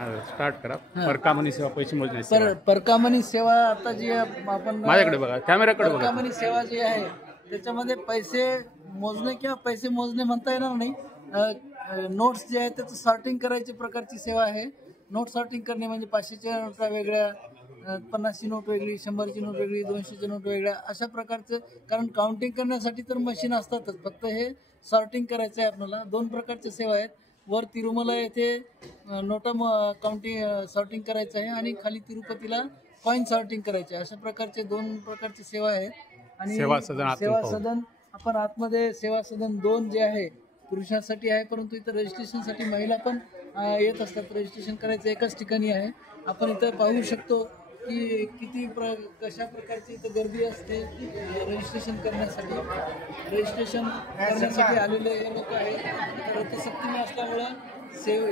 Start करा. परकामणी सेवा, पैसे मोजणे सेवा. परकामणी सेवा आता जी आपण माझ्याकडे बघा, कॅमेराकडे बघा. परकामणी सेवा जी आहे त्याच्यामध्ये पैसे मोजणे किंवा पैसे मोजणे म्हणता येणार नाही. नोट्स जे आहेत त्याचं सॉर्टिंग करायची प्रकारची सेवा आहे. नोट सॉर्टिंग करणे म्हणजे 500च्या नोटा वेगळ्या, 50ची नोट वेगळी, 100ची नोट वेगळी, 200ची नोट वेगळ्या, अशा प्रकारचं. कारण काउंटिंग करण्यासाठी तर मशीन असतातच, फक्त हे सॉर्टिंग करायचं आहे आपल्याला. 2 प्रकारच्या सेवा आहेत. वर तिरुमला येथे नोटा काउंटिंग सॉर्टिंग करायचं आहे आणि खाली तिरुपतीला कॉईन सॉर्टिंग करायचे. अशा प्रकारचे 2 प्रकारची सेवा आहेत. आणि सेवा सदन आपण आतमध्ये सेवा सदन 2 जे आहे पुरुषांसाठी आहे, परंतु इथं रजिस्ट्रेशनसाठी महिला पण येत असतात. रजिस्ट्रेशन करायचं एकाच ठिकाणी आहे. आपण इथं पाहू शकतो की कशा प्रकारची इथं गर्दी असते रजिस्ट्रेशन करण्यासाठी. रजिस्ट्रेशन करण्यासाठी आलेले हे लोक आहेत. रथसप्तमी असल्यामुळं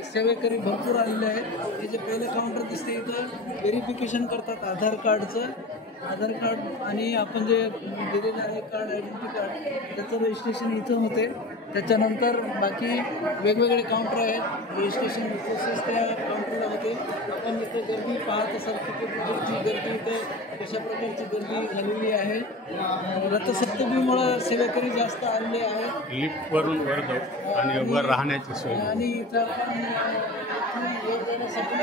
सेवेकरी भरपूर आलेले आहेत. हे जे पहिलं काउंटर दिसते इथं व्हेरिफिकेशन करतात आधार कार्डचं. आधार कार्ड आणि आपण जे दिलेलं आहे कार्ड, आयडेंटिटी कार्ड, त्याचं रजिस्ट्रेशन इथं होते. त्याच्यानंतर बाकी वेगवेगळे काउंटर आहेत. रजिस्ट्रेशन प्रोसेस त्या काउंटरला होते. आपण इथं गर्दी पाहत असाल किती गर्दी इथं कशा प्रकारची गर्दी झालेली आहे. रथसप्तमीमुळं सेवेकरी जास्त आलेले आहेत. लिफ्ट वरून वर जाऊ आणि वर राहण्याची सोय. आणि इथं आपण वर जाण्यासाठी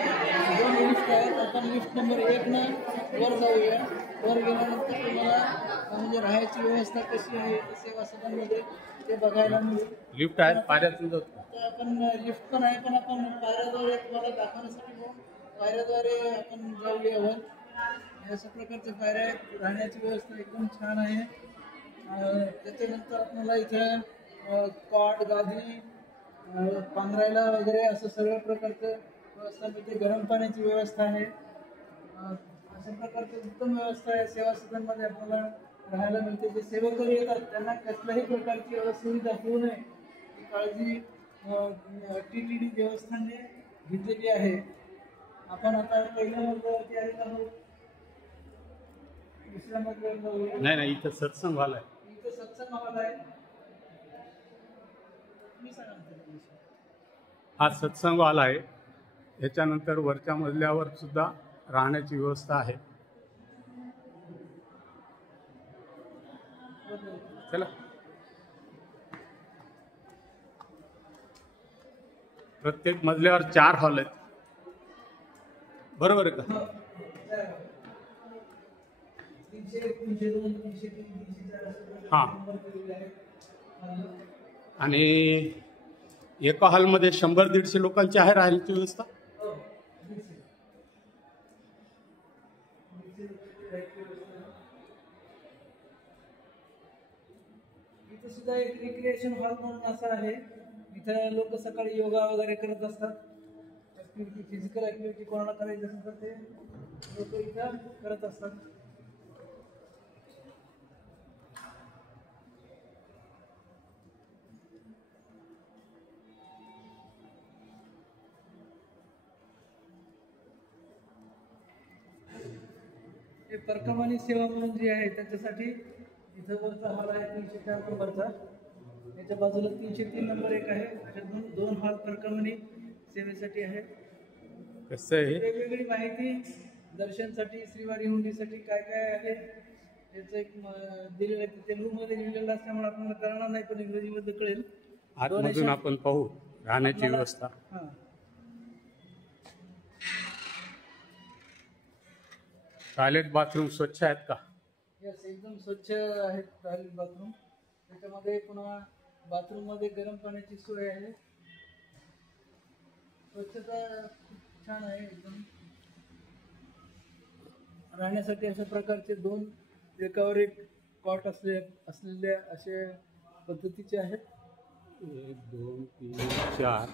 2 लिफ्ट आहेत. आपण लिफ्ट नंबर 1 न वर जाऊया. वर गेल्यानंतर तुम्हाला म्हणजे राहायची व्यवस्था कशी आहे सेवा सदनमध्ये ते बघायला मिळेल. लिफ्ट आहे, पायऱ्यातून जातो. आपण लिफ्ट पण आहे, पण आपण पायऱ्याद्वारे तुम्हाला दाखवण्यासाठी पायऱ्याद्वारे आपण जाऊया वर. अशा प्रकारच्या पायऱ्या आहेत. राहण्याची व्यवस्था एकदम छान आहे. त्याच्यानंतर आपल्याला इथं कॉट, गादी, पांघरायला वगैरे असं सगळ्या प्रकारचं व्यवस्था मिळते. गरम पाण्याची व्यवस्था आहे. अशा प्रकारची उत्तम व्यवस्था आहे सेवा सदनमध्ये आपल्याला राहायला मिळते. जे सेवेकरी येतात त्यांना कसल्याही प्रकारची असुविधा होऊ नये ही काळजी TTD देवस्थानने घेतलेली आहे. आपण आता पहिल्या मजल्यावरती आलेलो आहोत. दुसऱ्या मजल्यावर जाऊया. नाही, इथं सत्संग हॉल आहे. इथं सत्संग हॉल आहे. मी सांगा. हा सत्संग हॉल आहे. याच्यानंतर वरच्या मजल्यावर सुद्धा राहण्याची व्यवस्था आहे. चला. प्रत्येक मजल्यावर 4 हॉल आहेत. बरोबर आहे का? हां. आणि एका हॉलमध्ये 100-150 लोकांची आहे राहण्याची व्यवस्था. इथं सुद्धा एक रिक्रिएशन हॉल म्हणून असं आहे. इथं लोक सकाळी योगा वगैरे करत असतात. फिजिकल ऍक्टिव्हिटी कोणाला करायची असेल तर ते लोक इथं करत असतात. हे परकामणी सेवा म्हणून जी आहे त्याच्यासाठी इथं वरचा हॉल आहे 304 नंबरचा. याच्या बाजूला 303 नंबर 1 आहे. अशा 2 हॉल परकामणी सेवेसाठी आहे. कसं आहे वेगवेगळी माहिती दर्शनसाठी, श्रीवारी हुंडीसाठी काय काय आहे याचं एक दिलेलं आहे. तेलुगूमध्ये लिहिलेलं असल्यामुळे आपल्याला कळणार नाही, पण इंग्रजीमध्ये कळेल. आतमधून आपण पाहू राहण्याची व्यवस्था. टॉयलेट बाथरूम स्वच्छ आहेत का? यस, एकदम स्वच्छ आहेत टॉयलेट बाथरूम. त्याच्यामध्ये पुन्हा बाथरूम मध्ये गरम पाण्याची सोय आहे. स्वच्छता खूप छान आहे एकदम. राहण्यासाठी अशा प्रकारचे 2 एकावर एक कॉट असलेले असे पद्धतीचे आहेत. 1 2 3 4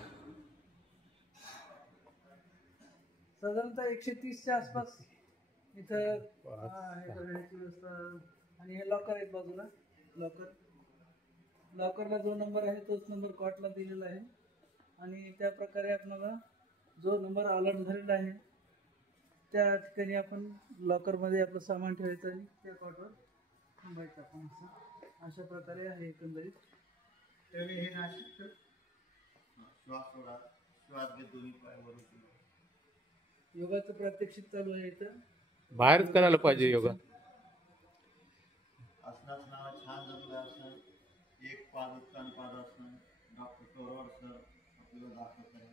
साधारणतः 130च्या आसपास इथं आहे राहण्याची व्यवस्था. आणि हे लॉकर आहेत बाजूला. लॉकरला जो नंबर आहे तोच नंबर कॉटला दिलेला आहे. आणि त्या प्रकारे आपल्याला जो नंबर अलर्ट झालेला आहे त्या ठिकाणी आपण लॉकरमध्ये आपलं सामान ठेवायचं आणि त्या कॉटवर थांबायचं आपण. अशा प्रकारे आहे एकंदरीत. त्यावेळी हे नाशिक श्वास सोडा, श्वास घे, दोन्ही पाय वरून योगाचं प्रात्यक्षिक चालू आहे इथं. बाहेरच करायला पाहिजे योगा. आसनाचं नाव छान जमलं असं एक पाद उत्तान पादासन डॉक्टर तोरवाड सर आपल्याला दाखवत आहे.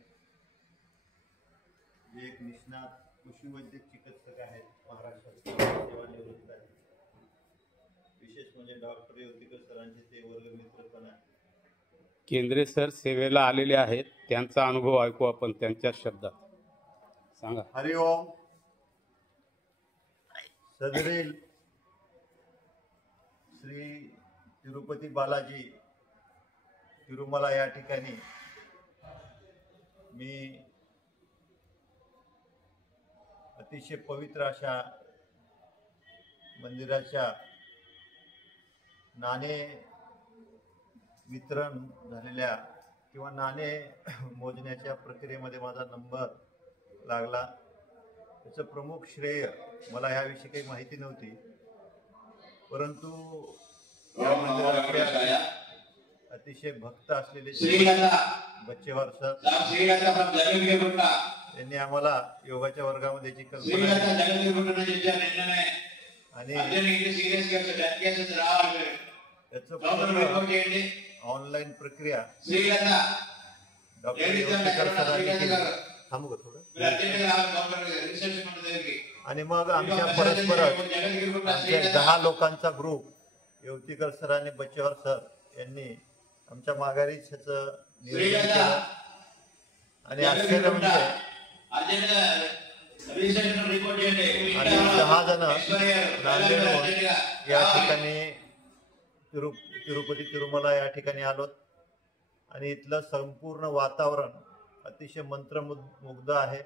जे एक निष्णात पशुवैद्यक चिकित्सक आहेत, महाराष्ट्रात सेवानिवृत्त आहेत. विशेष म्हणजे डॉक्टर योतिकर सरांचे ते वर्गमित्र पण आहे. केंद्रे सर सेवेला आलेले आहेत, त्यांचा अनुभव ऐकू आपण त्यांच्या शब्दात. सांगा. हरिओम. सदरील श्री तिरुपती बालाजी तिरुमला या ठिकाणी मी अतिशय पवित्र अशा मंदिराच्या नाणे वितरण झालेल्या किंवा नाणे मोजण्याच्या प्रक्रियेमध्ये माझा नंबर लागला. त्याचं प्रमुख श्रेय मला याविषयी काही माहिती नव्हती, परंतु या मंदिरातल्या अतिशय भक्त असलेले बच्चेवार सर यांनी आम्हाला योगाच्या वर्गामध्ये जी कल्पना आणि त्याचं ऑनलाईन प्रक्रिया डॉक्टर योगेश्वर सरांनी केली. थांबू का थोडं. आणि मग आमच्या परस्परच आमच्या 10 लोकांचा ग्रुप योगेश्वर सर आणि बच्चेवार सर यांनी आमच्या माघारीच ह्याचं नियोजन केलं. आणि आश्चर्य म्हणजे आम्ही 10 जण नांदेडहून या ठिकाणी तिरुपती तिरुमला या ठिकाणी आलोत. आणि इथलं संपूर्ण वातावरण अतिशय मंत्रमुग्ध आहे.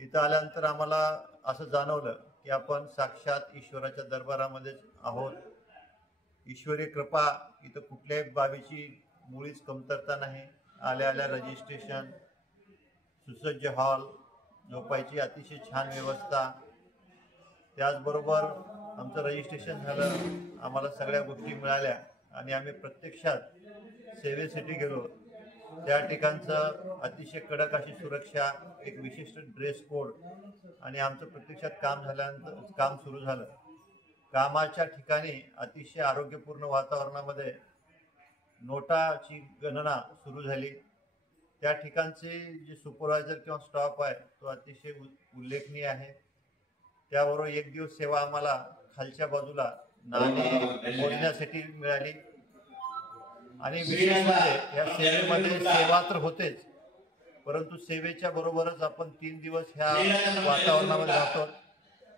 इथं आल्यानंतर आम्हाला असं जाणवलं की आपण साक्षात ईश्वराच्या दरबारामध्येच आहोत. ईश्वरी कृपा इथं कुठल्याही बाबीची मुळीच कमतरता नाही. आल्या आल्या रजिस्ट्रेशन, सुसज्ज हॉल, झोपायची अतिशय छान व्यवस्था. त्याचबरोबर आमचं रजिस्ट्रेशन झालं, आम्हाला सगळ्या गोष्टी मिळाल्या आणि आम्ही प्रत्यक्षात सेवेसाठी गेलो. त्या ठिकाणचं अतिशय कडक अशी सुरक्षा, एक विशिष्ट ड्रेस कोड आणि आमचं प्रत्यक्षात काम झाल्यानंतर काम सुरू झालं. कामाच्या ठिकाणी अतिशय आरोग्यपूर्ण वातावरणामध्ये नोटाची गणना सुरू झाली. त्या ठिकाणचे जे सुपरवायझर किंवा स्टाफ आहे तो अतिशय उल्लेखनीय आहे. त्याबरोबर एक दिवस सेवा आम्हाला खालच्या बाजूला नाणे मोजण्यासाठी मिळाली. आणि विशेष म्हणजे या सेवेमध्ये सेवा तर होतेच, परंतु सेवेच्या बरोबरच आपण 3 दिवस ह्या वातावरणामध्ये राहतो.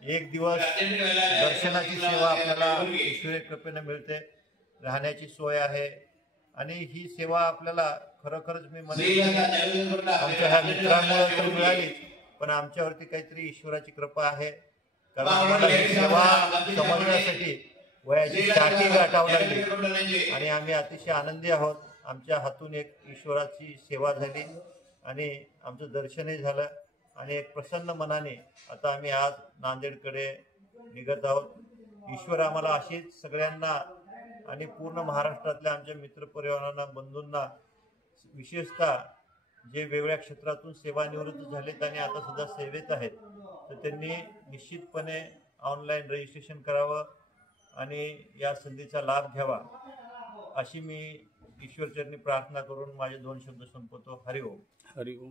एक दिवस दर्शनाची सेवा आपल्याला ईश्वरी कृपेने मिळते, राहण्याची सोय आहे. आणि ही सेवा आपल्याला खरोखरच मी म्हणेन आमच्या ह्या मित्रांमुळे तर मिळाली, पण आमच्यावरती काहीतरी ईश्वराची कृपा आहे. कारण आम्हाला ही सेवा समजण्यासाठी वयाची साठी गाठावी लागली आणि आम्ही अतिशय आनंदी आहोत. आमच्या हातून एक ईश्वराची सेवा झाली आणि आमचं दर्शनही झालं. आणि एक प्रसन्न मनाने आता आम्ही आज नांदेडकडे निघत आहोत. ईश्वर आम्हाला अशीच सगळ्यांना आणि पूर्ण महाराष्ट्रातल्या आमच्या मित्रपरिवारांना, बंधूंना, विशेषतः जे वेगवेगळ्या क्षेत्रातून सेवानिवृत्त झालेत आणि आता सुद्धा सेवेत आहेत, तर त्यांनी निश्चितपणे ऑनलाईन रजिस्ट्रेशन करावं आणि या संधीचा लाभ घ्यावा अशी मी ईश्वरचरणी प्रार्थना करून माझे 2 शब्द संपवतो. हरिओम. हरिओम.